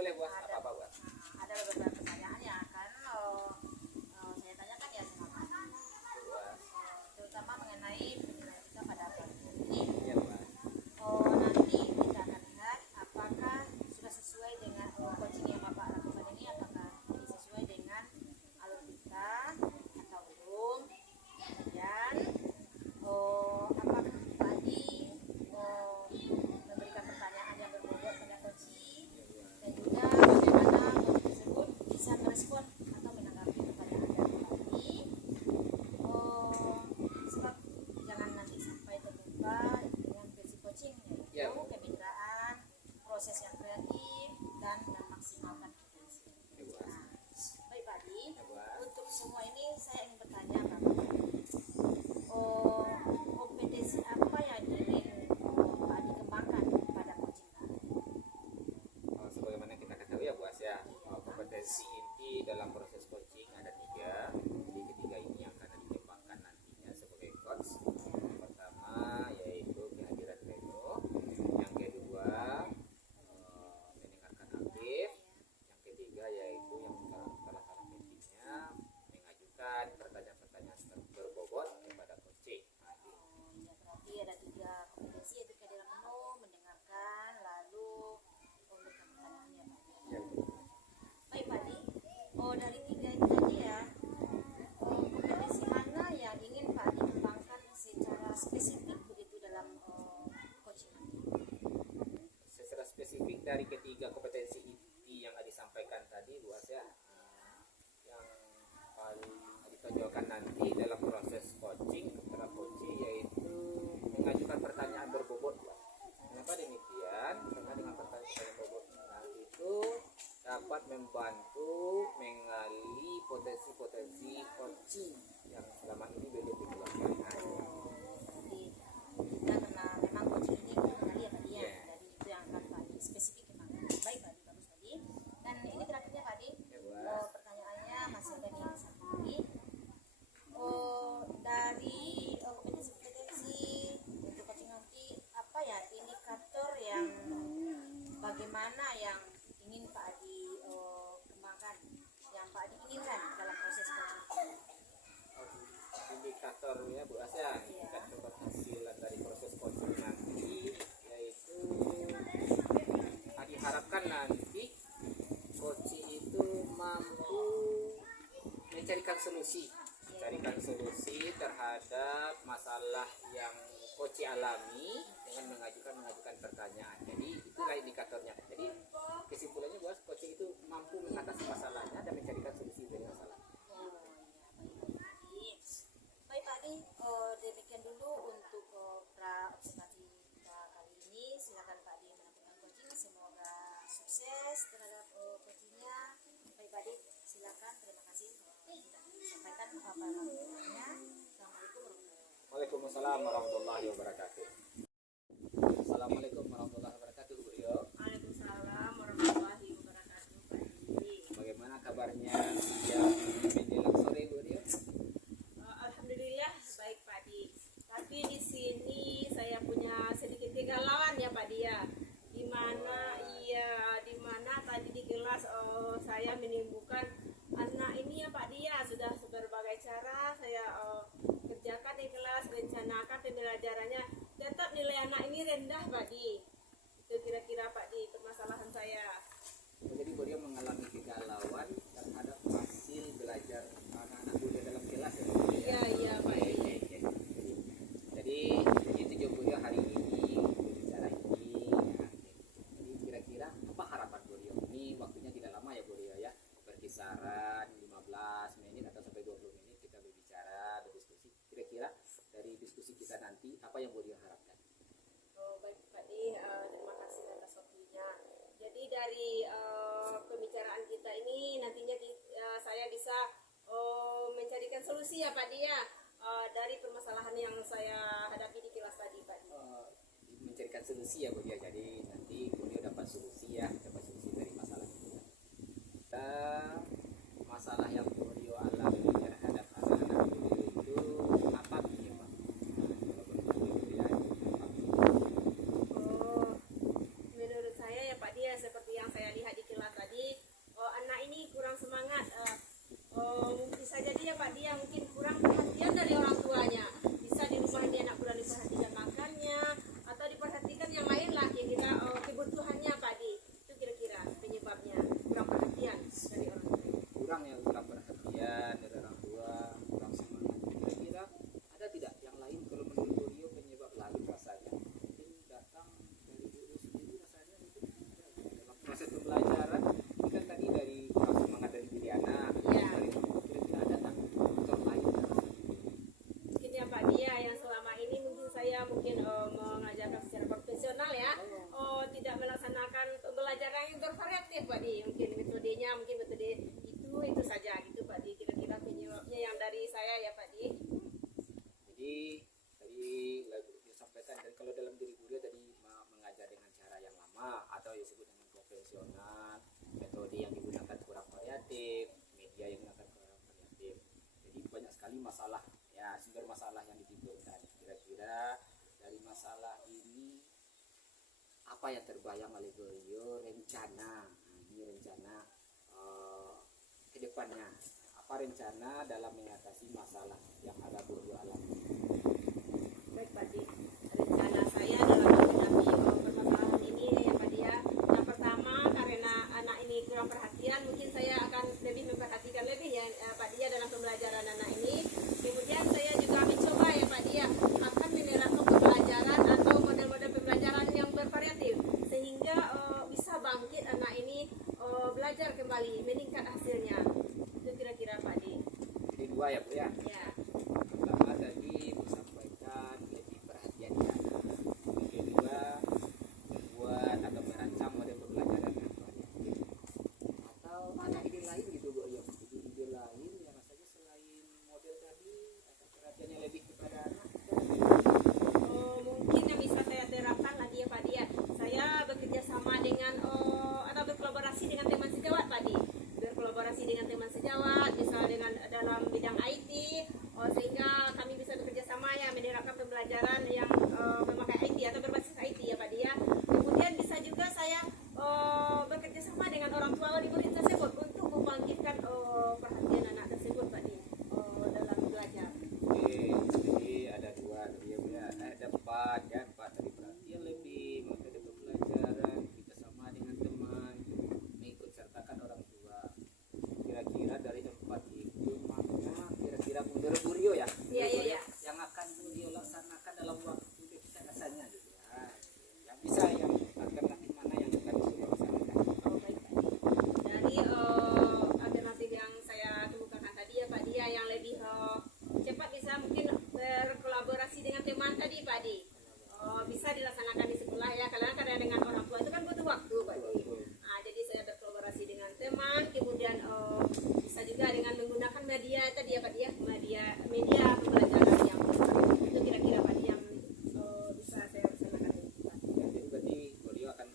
boleh buat apa-apa buat. Ada beberapa pertanyaan yang akan saya tanyakan ya sama Pak. Terutama mengenai penilaian kita pada pagi ini. Iya, buat. Nanti kita akan lihat apakah sudah sesuai dengan coaching yang Bapak lakukan ini, apakah sesuai dengan alur kita atau belum. Kemudian apakah tadi memberikan pertanyaan yang berbobot pada coaching, dan juga bagaimana coach tersebut bisa merespon atau menanggapi pertanyaan dari tadi. Sebab jangan nanti sampai terlupa dengan prinsip coaching, yaitu kemitraan, proses yang kreatif, dan memaksimalkan potensi. Nah, baik Pak Adi, untuk semua ini saya ingin bertanya Bapak, kompetensi apa yang ingin Pak Adi kembangkan pada coaching Pak? Sebagaimana kita ketahui ya buat ya, kompetensi inti dalam proses coaching ada 3. Jadi ketiga ini yang akan dikembangkan nantinya sebagai coach. Yang pertama yaitu kehadiran Reno, yang kedua mendengarkan aktif, yang ketiga yaitu yang salah pentingnya mengajukan pertanyaan-pertanyaan berbobot kepada coaching. Ya, berarti ada 3 kompetensi, yaitu kehadiran menu, mendengarkan, lalu memberikan pertanyaan ya Pak. Ya. Baik Pak Adi, dari 3 ini tadi ya, kompetensi mana yang ingin Pak Adi kembangkan secara spesifik begitu dalam coaching nanti? Secara spesifik dari ketiga kompetensi inti yang disampaikan tadi buat ya, yang paling ditonjolkan nanti dalam proses coaching kepada coaching yaitu mengajukan pertanyaan berbobot. Kenapa demikian? Karena dengan pertanyaan berbobot itu dapat membantu mengali potensi-potensi coaching yang selama ini belum dikeluarkan. Jadi kita karena memang coaching ini tadi ya Pak Adi ya, dari itu yang akan Pak Adi spesifik kembangkan. Baik Pak Adi, bagus Pak Adi. Dan ini terakhirnya Pak Adi, pertanyaannya masih ada nih satu lagi. Dari kompetensi untuk coaching nanti, apa ya indikator yang bagaimana yang ingin Pak Adi kembangkan, yang Pak Adi inginkan dalam proses coaching? Indikatornya Bu Asya, indikator keberhasilan dari proses coaching nanti yaitu diharapkan nanti coaching itu mampu mencarikan solusi terhadap masalah yang coaching alami dengan mengajukan pertanyaan. Jadi itulah indikatornya. Jadi kesimpulannya bahwa coaching itu mampu mengatasi masalahnya dan mencarikan solusi dari masalah. Baik Pak Adi, demikian dulu untuk pra observasi kita kali ini. Silakan Pak Adi menentukan coaching, semoga sukses terhadap coachingnya. Baik Pak Adi, silakan. Terima kasih sudah disampaikan pemahamannya. Assalamualaikum warahmatullahi wabarakatuh. Waalaikumsalam warahmatullahi wabarakatuh. Assalamualaikum warahmatullahi wabarakatuh Bu Rio. Waalaikumsalam warahmatullahi wabarakatuh Pak Adi. Bagaimana kabarnya siang menjelang sore Bu Rio? Alhamdulillah baik Pak Adi. Tapi di sini saya punya sedikit kegalauan ya Pak Adi ya. Di mana tadi di kelas saya menimbulkan anak ini ya Pak Adi ya, sudah berbagai cara saya kerjakan di kelas, rencanakan pembelajarannya, tetap nilai anak ini rendah Pak Adi. Itu kira-kira Pak Adi permasalahan saya. Jadi Bu Rio mengalami kegalauan terhadap hasil belajar anak-anak Bu Rio dalam kelas ya? Iya Pak Adi. Jadi tujuan Bu Rio hari ini berbicara ini. Jadi kira-kira apa harapan Bu Rio? Ini waktunya tidak lama ya Bu Rio ya, berkisaran 15 menit atau sampai 20 menit kita berbicara, berdiskusi. Kira-kira dari diskusi kita nanti apa yang Bu Rio harapkan? Baik Pak Adi, terima kasih atas waktunya. Jadi dari pembicaraan kita ini nantinya saya bisa mencarikan solusi ya Pak Adi ya, dari permasalahan yang saya hadapi di kelas tadi Pak Adi. Mencarikan solusi ya Bu Rio, jadi nanti Bu Rio dapat solusi dari masalah kita. Masalah yang Bu Rio alami terhadap anak-anak Bu Rio itu apa ya Pak? Menurut saya ya Pak Adi ya, seperti yang saya lihat di kelas Pak Dia mungkin kurang perhatian dari orang tuanya. Bisa di rumah ini anak kurang diperhatikan makannya atau diperhatikan yang lain lah kira-kira kebutuhannya Pak Di. Itu kira-kira penyebabnya kurang perhatian dari orang tua. Kurang perhatian dari orang tua, kurang semangat. Kira-kira ada tidak yang lain kalau menurut Borio penyebab lain rasanya? Mungkin datang dari guru sendiri rasanya mungkin dalam proses pembelajaran. Ini kan tadi dari kurang semangat dari diri anak. Iya. Dari kira-kira ada tak faktor lain rasanya? Mungkin ya Pak Dia yang selama ini mungkin saya mengajarkan secara profesional ya, tidak melaksanakan pembelajaran yang bervariatif Pak Di. Mungkin metodenya mungkin metode itu saja gitu Pak Di. Kira-kira penyebabnya yang dari saya ya Pak Di. Jadi tadi lagi disampaikan dan kalau dalam diri Borio tadi mengajar dengan cara yang lama atau yang disebut dengan konvensional, metode yang digunakan kurang variatif, media yang digunakan kurang variatif. Jadi banyak sekali masalah ya, sumber masalah yang ditimbulkan. Kira-kira dari masalah ini apa yang terbayang oleh Borio rencana? Nah, ini rencana ke depannya. Apa rencana dalam mengatasi masalah yang ada Borio alami? Baik Pak Di, rencana saya dalam menghadapi permasalahan ini ya Pak Dia. Yang pertama karena anak ini kurang perhatian, mungkin saya akan lebih memperhatikan lebih ya Pak Dia dalam pembelajaran anak ini. Kemudian saya juga mencoba ya Pak Dia akan menerapkan pembelajaran atau model-model pembelajaran yang bervariatif sehingga bisa bangkit anak ini belajar kembali, meningkat hasilnya. Itu kira-kira Pak Di. Jadi dua ya Bu ya. Ya. Pertama tadi disampaikan lebih perhatian di anak. Yang kedua membuat atau merancang model pembelajaran yang variatif. Atau ada ide lain gitu Bu ya. Ide lain yang rasanya selain model tadi atau perhatiannya lebih kepada anak. Mungkin yang bisa saya terapkan lagi ya Pak Dia. Saya bekerja sama dengan atau berkolaborasi dengan teman sejawat Pak Di. Berkolaborasi dengan teman sejawat, misalnya dengan dalam bidang IT, sehingga kami bisa bekerja sama ya menerapkan pembelajaran yang memakai IT atau berbasis IT ya Pak Dia. Kemudian bisa juga saya bekerja sama dengan orang tua wali murid tersebut untuk membangkitkan perhatian anak tersebut Pak Di dalam belajar. Oke, jadi ada dua tadi ya Bu ya. Ada empat ya, empat tadi perhatian lebih, metode pembelajaran, kerjasama dengan teman, mengikut sertakan orang tua. Kira-kira dari empat itu mana kira-kira menurut Borio ya? Iya, Menurut iya, Borio, iya. yang akan Borio laksanakan dalam waktu dekat rasanya gitu ya. Yang bisa yang alternatif mana yang akan Borio laksanakan? Oh, baik Pak Di. Dari alternatif yang saya kemukakan tadi ya Pak Dia yang lebih cepat bisa mungkin berkolaborasi dengan teman tadi Pak Di. Bisa dilaksanakan di sekolah ya, karena dengan orang tua itu kan butuh waktu Pak Di. Nah, jadi saya berkolaborasi dengan teman, kemudian bisa juga dengan menggunakan media tadi ya Pak Dia, media pembelajaran yang itu kira-kira Pak Di yang bisa saya laksanakan. Ya, jadi berarti Borio akan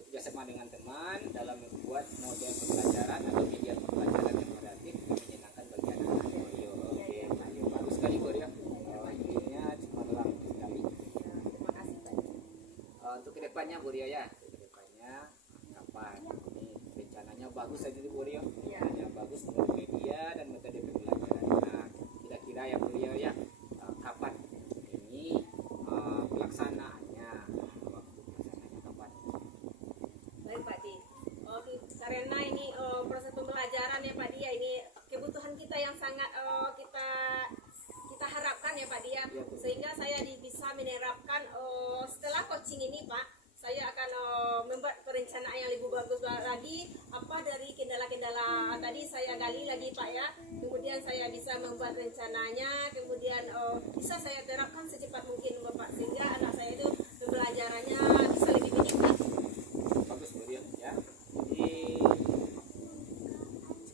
bekerja sama dengan teman dalam membuat model pembelajaran atau media pembelajaran yang variatif yang menyenangkan bagi anak-anak Borio. Oke, ayo bagus sekali Borio. Intinya cemerlang sekali. Terima kasih Pak Di. Untuk kedepannya Borio ya, kedepannya kapan? Ini rencananya bagus saja di Borio. Iya. Rencananya bagus dengan media dan metode pembelajaran. Nah, kira-kira ya Borio ya, kapan ini pelaksanaannya? Waktu pelaksanaannya kapan? Baik Pak Di. Karena ini proses pembelajaran ya Pak Di ya, ini kebutuhan kita yang sangat kita harapkan ya Pak Di ya. Iya, betul. Sehingga saya bisa menerapkan setelah coaching ini Pak, saya akan membuat perencanaan yang lebih bagus lagi. Apa dari kendala-kendala tadi saya gali lagi Pak ya. Kemudian saya bisa membuat rencananya, kemudian bisa saya terapkan secepat mungkin Bapak, sehingga anak saya itu pembelajarannya bisa lebih meningkat. Bagus Borio ya. Jadi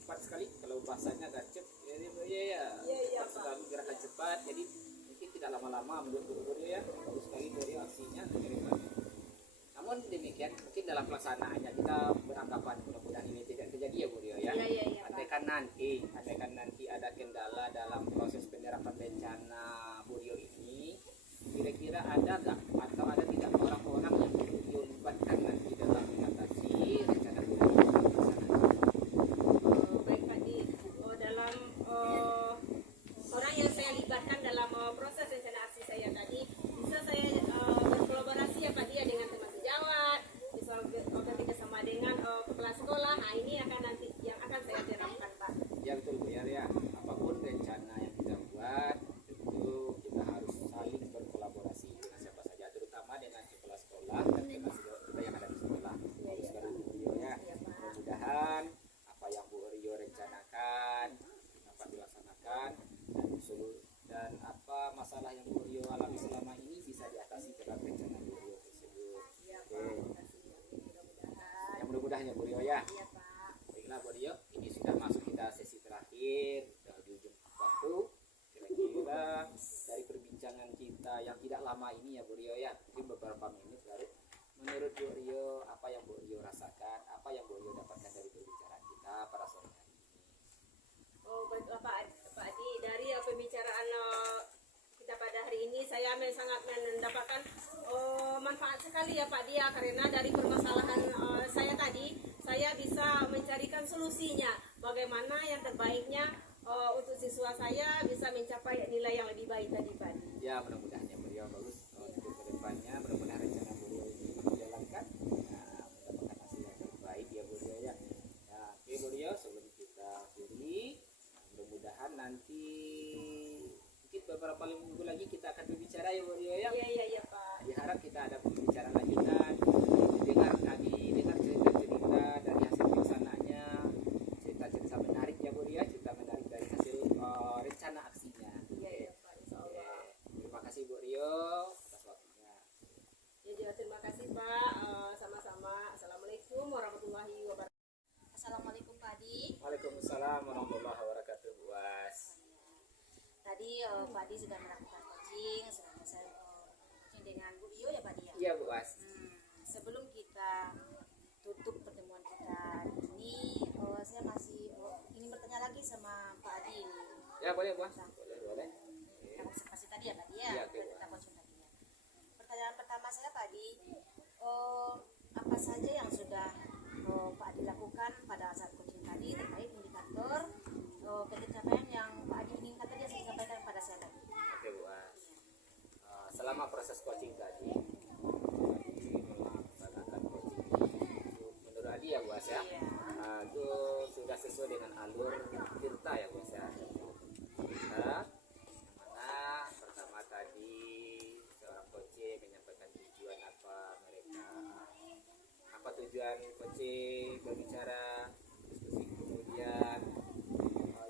cepat sekali kalau bahasanya gacep. Jadi Borio ya. Iya, iya, Cepat sekali gerakan cepat. Jadi mungkin tidak lama-lama menurut Borio ya. Bagus sekali Borio aksinya ke depan. Namun demikian mungkin dalam pelaksanaannya kita beranggapan mudah-mudahan ini tidak terjadi ya Borio ya. Iya, iya, Pak. Andaikan nanti ada kendala dalam proses penerapan rencana Borio ini, kira-kira ada nggak atau ada tidak orang-orang yang Borio libatkan nanti dalam mengatasi rencana Borio? Baik Pak Di, dalam mudah-mudahnya Bu Rio ya. Iya Pak. Baiklah Bu Rio, ini sudah masuk kita sesi terakhir, sudah di ujung waktu. Kira-kira dari perbincangan kita yang tidak lama ini ya Bu Rio ya, mungkin beberapa menit baru. Menurut Bu Rio, apa yang Bu Rio rasakan, apa yang Bu Rio dapatkan dari perbicaraan kita pada sore hari ini? Oh, baiklah Pak Adi, dari pembicaraan kita pada hari ini saya sangat mendapatkan manfaat sekali ya Pak Dia, karena dari permasalahan saya tadi saya bisa mencarikan solusinya bagaimana yang terbaiknya untuk siswa saya bisa mencapai nilai yang lebih baik tadi Pak Adi. Ya mudah-mudahan ya Bu Rio bagus untuk kedepannya, mudah-mudahan rencana Bu Rio ini dijalankan, mendapatkan hasil yang terbaik ya Bu Rio ya. Nah, oke Bu Rio, sebelum kita akhiri, mudah-mudahan nanti mungkin beberapa minggu lagi kita akan berbicara ya Bu Rio ya. Iya Pak. Diharap kita ada pembicaraan lanjutan, didengar cerita-cerita dari hasil pelaksananya, cerita-cerita menarik ya Bu Rio, cerita menarik dari hasil rencana aksinya. Iya Pak, insya Allah. Terima kasih Bu Rio atas waktunya. Ya juga terima kasih Pak, sama-sama. Assalamualaikum warahmatullahi wabarakatuh. Assalamualaikum Pak Adi. Waalaikumsalam warahmatullahi wabarakatuh Bu Was. Tadi Pak Adi sudah melakukan coaching, sudah selesai coaching dengan Bu Rio ya Pak Adi ya. Iya Bu Was. Sebelum kita tutup pertemuan kita hari ini, saya masih ingin bertanya lagi sama Pak Adi ini. Ya boleh Bu Was. Boleh. Tentang observasi tadi ya Pak Adi ya. Iya, oke, Bu. Tentang coaching tadi ya. Pertanyaan pertama saya Pak Adi, apa saja yang sudah Pak Adi lakukan pada saat coaching tadi terkait indikator pencapaian yang Pak Adi inginkan tadi yang saya sampaikan pada saya tadi. Oke Bu Was. Selama proses coaching tadi, melaksanakan coaching menurut Adi ya Bu Was ya. Iya. Itu sudah sesuai dengan alur Tirta ya Bu Was ya. Tirta, mana pertama tadi seorang coaching menyampaikan tujuan apa mereka, apa tujuan coaching berbicara, diskusi, kemudian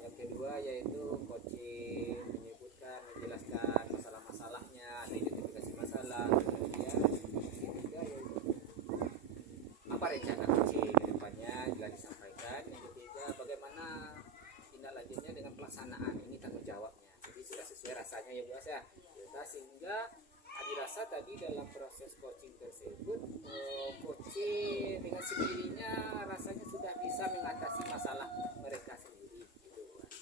yang kedua yaitu coaching menyebutkan, menjelaskan masalah-masalahnya, ada identifikasi masalah, kemudian yang ketiga yaitu apa rencana coaching ke depannya juga disampaikan, yang ketiga bagaimana tindak lanjutnya dengan pelaksanaan, ini tanggung jawabnya, jadi sudah sesuai rasanya ya Bu Was ya. Sehingga Adi rasa tadi dalam proses coaching tersebut, coaching dengan sendirinya rasanya sudah bisa mengatasi masalah mereka sendiri gitu Bu Was.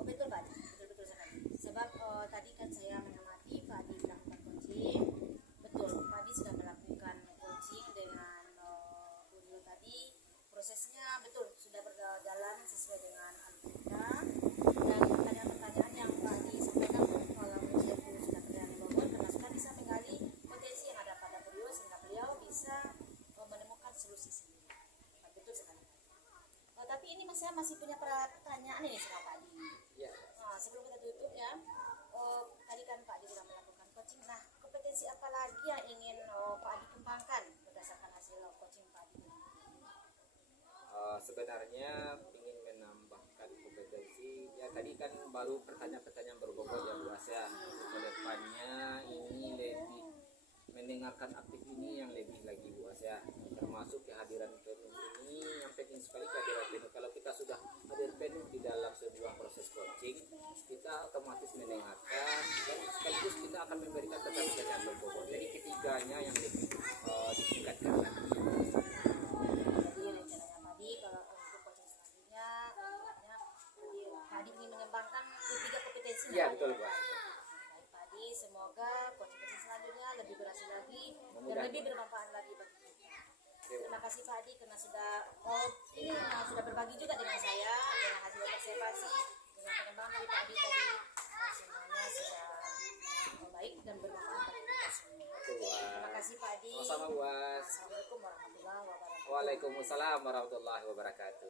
Oh betul Pak Adi, betul sekali. Sebab tadi kan saya mengamati Pak Adi melakukan coaching, betul Pak Adi sudah melakukan coaching dengan Bu Rio tadi, prosesnya betul sudah berjalan sesuai dengan algoritma dan pertanyaan-pertanyaan yang Pak Adi sampaikan pun kalau beliau sudah berjalan bobot karena sudah bisa menggali potensi yang ada pada beliau sehingga beliau bisa menemukan solusi sendiri. Betul sekali. Tapi ini saya masih punya pertanyaan ini sama Pak Adi. Ya. Nah, sebelum kita tutup ya, tadi kan Pak Adi sudah melakukan coaching. Nah, kompetensi apa lagi yang ingin Pak Adi kembangkan berdasarkan hasil coaching Pak Adi? Sebenarnya ingin menambahkan kompetensi ya, tadi kan baru pertanyaan-pertanyaan berbobot ya Bu Was ya. Ke depannya ini lebih mendengarkan aktif ini yang lebih lagi Bu Was ya, termasuk kehadiran penuh ini yang penting sekali, kehadiran penuh. Kalau kita sudah hadir penuh di dalam sebuah proses coaching, kita otomatis mendengarkan dan sekaligus kita akan memberikan pertanyaan berbobot. Jadi ketiganya yang lebih ditingkatkan lagi. Jadi rencananya Pak Adi kalau untuk coaching selanjutnya, Pak Adi ingin mengembangkan ketiga kompetensi. Iya betul Bu Was. Baik Pak Adi, semoga coaching selanjutnya lebih berhasil lagi dan Mudah-mudahan. lebih bermanfaat lagi bagi kita. Terima kasih Pak Adi karena sudah sudah berbagi juga dengan saya dengan hasil observasi dengan pengembangan dari Pak Adi tadi. Semuanya sudah baik dan bermanfaat bagi kita semua. Betul, Bu Was. Terima kasih Pak Adi. Sama-sama Bu Was. Assalamualaikum warahmatullahi wabarakatuh. Waalaikumsalam warahmatullahi wabarakatuh.